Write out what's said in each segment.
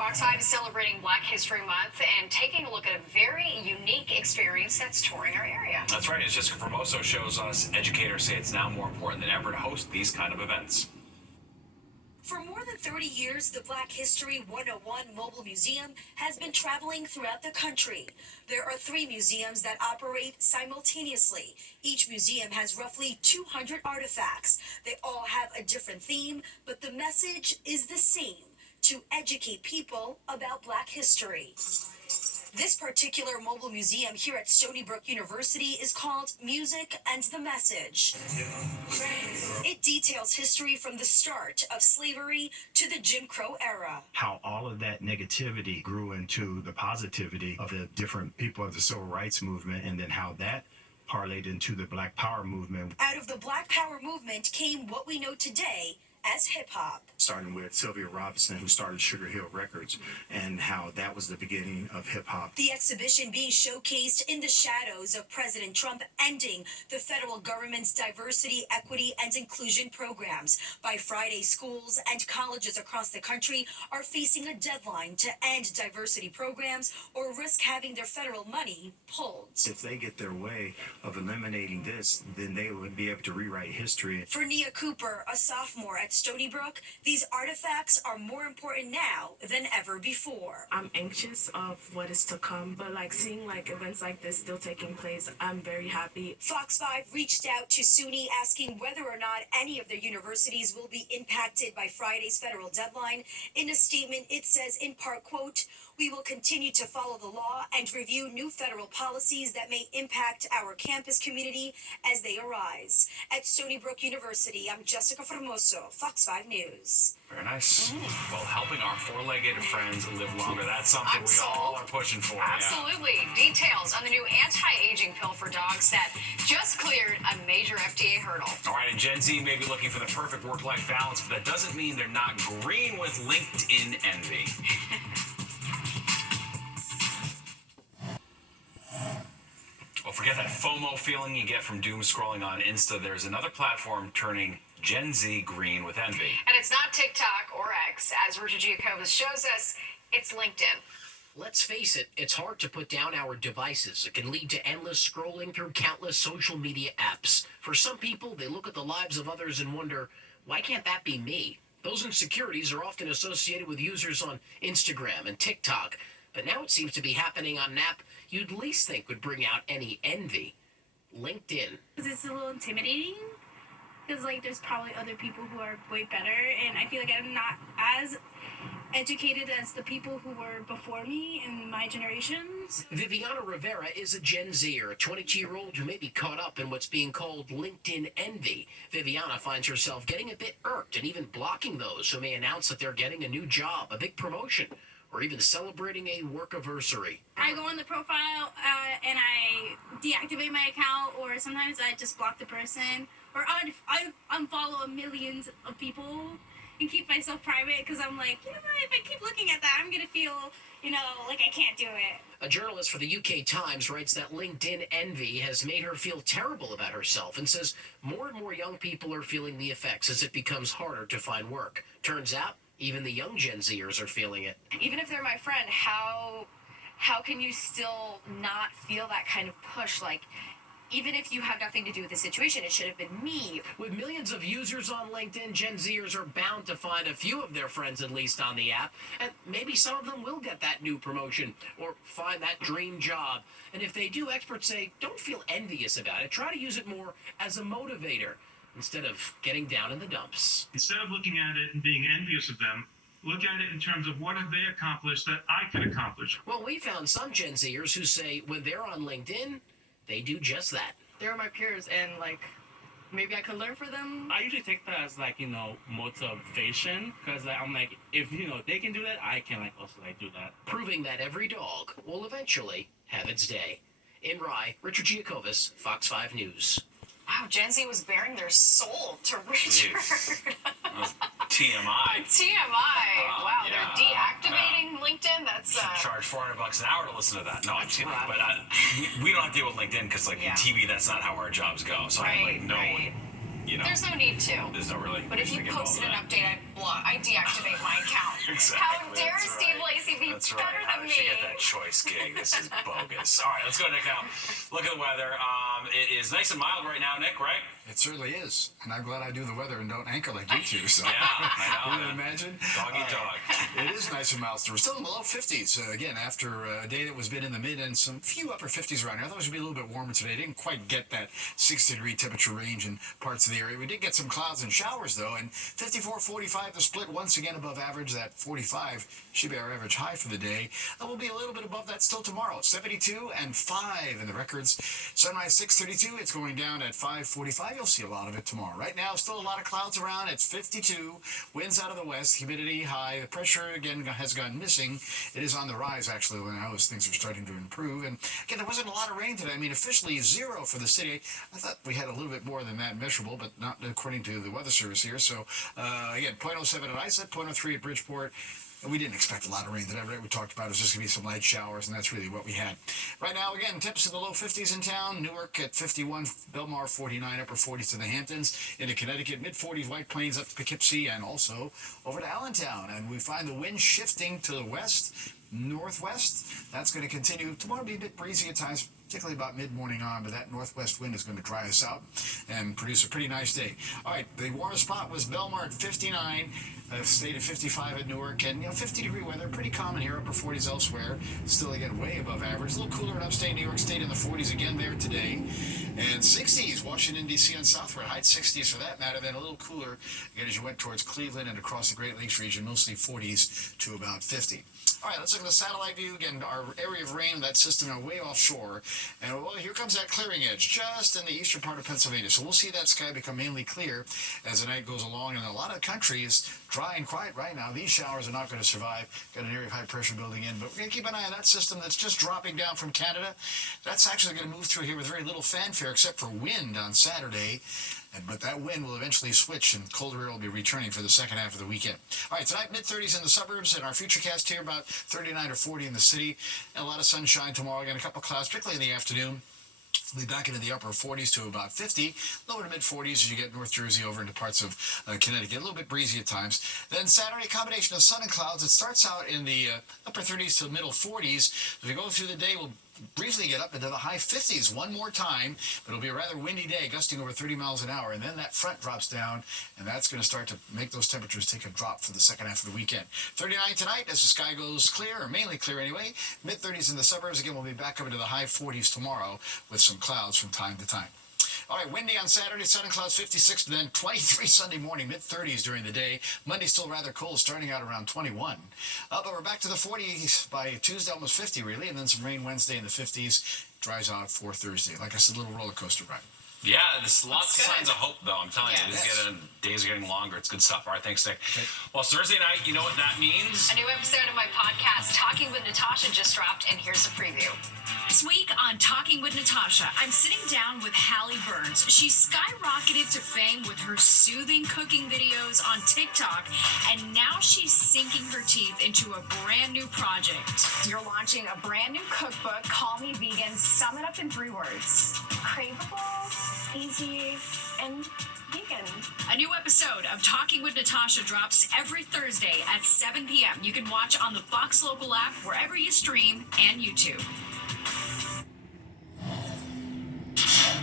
Fox 5 is celebrating Black History Month and taking a look at a very unique experience that's touring our area. That's right. As Jessica Formoso shows us, educators say it's now more important than ever to host these kind of events. For more than 30 years, the Black History 101 Mobile Museum has been traveling throughout the country. There are 3 museums that operate simultaneously. Each museum has roughly 200 artifacts. They all have a different theme, but the message is the same: to educate people about Black history. This particular mobile museum here at Stony Brook University is called Music and the Message. It details history from the start of slavery to the Jim Crow era. How all of that negativity grew into the positivity of the different people of the civil rights movement, and then how that parlayed into the Black Power movement. Out of the Black Power movement came what we know today as hip-hop. Starting with Sylvia Robinson, who started Sugar Hill Records, and how that was the beginning of hip-hop. The exhibition being showcased in the shadows of President Trump ending the federal government's diversity, equity, and inclusion programs. By Friday, schools and colleges across the country are facing a deadline to end diversity programs or risk having their federal money pulled. If they get their way of eliminating this, then they would be able to rewrite history. For Nia Cooper, a sophomore at Stony Brook, these artifacts are more important now than ever before. I'm anxious of what is to come, but seeing events like this still taking place, I'm very happy. Fox 5 reached out to SUNY asking whether or not any of their universities will be impacted by Friday's federal deadline. In a statement, it says in part, quote, "We will continue to follow the law and review new federal policies that may impact our campus community as they arise." At Stony Brook University, I'm Jessica Formoso, Fox 5 News. Very nice. Well, helping our four-legged friends live longer, that's something we all are pushing for. Absolutely. Yeah. Details on the new anti-aging pill for dogs that just cleared a major FDA hurdle. All right, and Gen Z may be looking for the perfect work-life balance, but that doesn't mean they're not green with LinkedIn envy. Well, forget that FOMO feeling you get from doom scrolling on Insta. There's another platform turning Gen Z green with envy. And it's not TikTok or X. As Richard Giacobbe shows us, it's LinkedIn. Let's face it, it's hard to put down our devices. It can lead to endless scrolling through countless social media apps. For some people, they look at the lives of others and wonder, why can't that be me? Those insecurities are often associated with users on Instagram and TikTok. But now it seems to be happening on an app you'd least think would bring out any envy: LinkedIn. Because it's a little intimidating. Because there's probably other people who are way better, and I feel like I'm not as educated as the people who were before me in my generations. Viviana Rivera is a Gen Zer, a 22-year-old who may be caught up in what's being called LinkedIn envy. Viviana finds herself getting a bit irked and even blocking those who may announce that they're getting a new job, a big promotion, or even celebrating a work-anniversary. I go on the profile and I deactivate my account, or sometimes I just block the person, or I unfollow millions of people and keep myself private because I'm like, what, if I keep looking at that, I'm going to feel, like I can't do it. A journalist for the UK Times writes that LinkedIn envy has made her feel terrible about herself and says more and more young people are feeling the effects as it becomes harder to find work. Turns out, even the young Gen Zers are feeling it. Even if they're my friend, how can you still not feel that kind of push? Even if you have nothing to do with the situation, it should have been me. With millions of users on LinkedIn, Gen Zers are bound to find a few of their friends at least on the app, and maybe some of them will get that new promotion or find that dream job. And if they do, experts say don't feel envious about it. Try to use it more as a motivator instead of getting down in the dumps. Instead of looking at it and being envious of them, look at it in terms of what have they accomplished that I can accomplish. Well, we found some Gen Zers who say when they're on LinkedIn, they do just that. They're my peers, and maybe I could learn from them. I usually take that as motivation, because I'm like, if they can do that, I can also do that. Proving that every dog will eventually have its day. In Rye, Richard Giacobbe, Fox 5 News. Wow, Gen Z was bearing their soul to Richard. TMI. Wow, yeah. they're deactivating LinkedIn. That's charge $400 an hour to listen to that. No, I'm kidding. But we don't have to deal with LinkedIn because in TV, that's not how our jobs go. So right, no. Right. you know, There's no need to. there's no really. But if you reason to get posted an involved update, I deactivate my account. Exactly, How dare that's Steve right. Lacy be That's better right. How than did she me? get that choice gig? This is bogus. All right, let's go, Nick. Now, look at the weather. It is nice and mild right now, Nick. Right? It certainly is, and I'm glad I do the weather and don't anchor like you two. So, Yeah, I know. can you imagine? Doggy dog. It is nice and mild. We're still in the low 50s again after a day that was been in the mid and some few upper 50s around here. I thought it would be a little bit warmer today. Didn't quite get that 60-degree temperature range in parts of the area. We did get some clouds and showers though, and 54-45 the split once again above average. That 45 should be our average high for the day. And we'll be a little bit above that still tomorrow. 72 and 5 in the records. Sunrise 6:32. It's going down at 5:45. You'll see a lot of it tomorrow. Right now, still a lot of clouds around. It's 52. Winds out of the west. Humidity high. The pressure again has gone missing. It is on the rise actually now as things are starting to improve. And again, there wasn't a lot of rain today. I mean, officially 0 for the city. I thought we had a little bit more than that measurable, but not according to the weather service here. So again, 0.07 at Islip, 0.03 at Bridgeport. We didn't expect a lot of rain. That we talked about it was just going to be some light showers, and that's really what we had. Right now, again, temps in the low 50s in town. Newark at 51, Belmar 49, upper 40s to the Hamptons. Into Connecticut, mid-40s, White Plains up to Poughkeepsie, and also over to Allentown. And we find the wind shifting to the west, northwest. That's going to continue. Tomorrow will be a bit breezy at times, particularly about mid-morning on, but that northwest wind is going to dry us out and produce a pretty nice day. All right, the warmest spot was Belmar at 59, stayed at 55 at Newark, and 50-degree weather, pretty common here, upper 40s elsewhere. Still, again, way above average. A little cooler in upstate New York State in the 40s again there today. And 60s, Washington, D.C. and southward, high 60s for that matter, then a little cooler again as you went towards Cleveland and across the Great Lakes region, mostly 40s to about 50. All right, let's look at the satellite view. Again, our area of rain, that system are way offshore. And well, here comes that clearing edge just in the eastern part of Pennsylvania. So we'll see that sky become mainly clear as the night goes along. And a lot of the country is dry and quiet right now. These showers are not going to survive. Got an area of high pressure building in. But we're going to keep an eye on that system that's just dropping down from Canada. That's actually going to move through here with very little fanfare except for wind on Saturday. But that wind will eventually switch and colder air will be returning for the second half of the weekend. All right, tonight mid-30s in the suburbs and our futurecast here about 39 or 40 in the city. And a lot of sunshine tomorrow. Again, a couple clouds, particularly in the afternoon. We'll be back into the upper 40s to about 50, lower to mid-40s as you get North Jersey over into parts of Connecticut. A little bit breezy at times. Then Saturday, combination of sun and clouds. It starts out in the upper 30s to middle 40s. As we go through the day, we'll briefly get up into the high 50s one more time, but it'll be a rather windy day, gusting over 30 miles an hour, and then that front drops down, and that's going to start to make those temperatures take a drop for the second half of the weekend. 39 tonight as the sky goes clear, or mainly clear anyway. Mid-30s in the suburbs. Again, we'll be back up into the high 40s tomorrow with some clouds from time to time. All right, windy on Saturday, sun and clouds 56, then 23 Sunday morning, mid-30s during the day. Monday still rather cold, starting out around 21. But we're back to the 40s by Tuesday, almost 50 really, and then some rain Wednesday in the 50s. Dries out for Thursday. Like I said, a little roller coaster ride. Yeah, there's lots of signs of hope, though. I'm telling you, days are getting longer. It's good stuff. All right, thanks, Nick. Okay. Well, it's Thursday night. You know what that means? A new episode of my podcast, Talking with Natasha, just dropped, and here's a preview. This week on Talking with Natasha, I'm sitting down with Hallie Burns. She skyrocketed to fame with her soothing cooking videos on TikTok, and now she's sinking her teeth into a brand new project. You're launching a brand new cookbook, Call Me Vegan. Sum it up in 3 words. Craveable, easy, and vegan. A new episode of Talking with Natasha drops every Thursday at 7 p.m. You can watch on the Fox Local app, wherever you stream, and YouTube.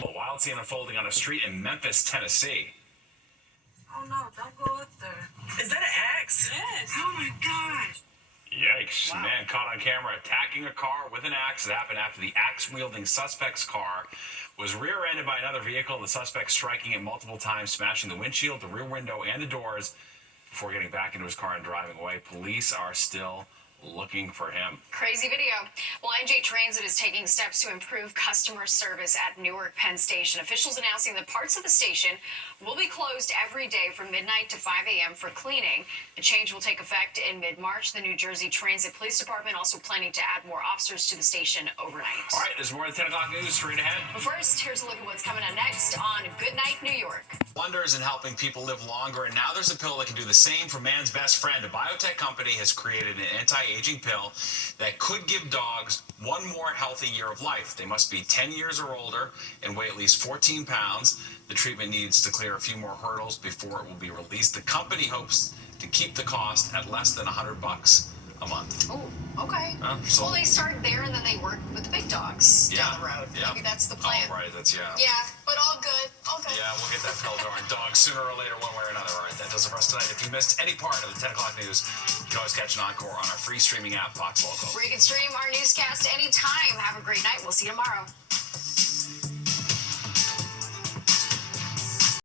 A wild scene unfolding on a street in Memphis, Tennessee. Oh no, don't go up there. Is that an axe? Yes. Oh my gosh. Yikes. Wow. Man caught on camera attacking a car with an axe. It happened after the axe-wielding suspect's car was rear-ended by another vehicle. The suspect striking it multiple times, smashing the windshield, the rear window, and the doors before getting back into his car and driving away. Police are still looking for him. Crazy video. Well, NJ Transit is taking steps to improve customer service at Newark Penn Station. Officials announcing that parts of the station will be closed every day from midnight to 5 a.m. for cleaning. The change will take effect in mid-March. The New Jersey Transit Police Department also planning to add more officers to the station overnight. All right, there's more than 10 o'clock news straight ahead. But first, here's a look at what's coming up next on Good Night New York. Wonders in helping people live longer, and now there's a pill that can do the same for man's best friend. A biotech company has created an anti-aging anti-aging pill that could give dogs one more healthy year of life. They must be 10 years or older and weigh at least 14 pounds. The treatment needs to clear a few more hurdles before it will be released. The company hopes to keep the cost at less than $100 a month. Oh, okay. So Well, they start there and then they work with the big dogs down the road. Yeah. Maybe that's the plan. Oh, right. That's, Yeah, but all good. All good. Yeah, we'll get that pill to our dogs sooner or later, one way or another. All right, that does it for us tonight. If you missed any part of the 10 o'clock news, you can always catch an encore on our free streaming app, Fox Local. Where you can stream our newscast anytime. Have a great night. We'll see you tomorrow.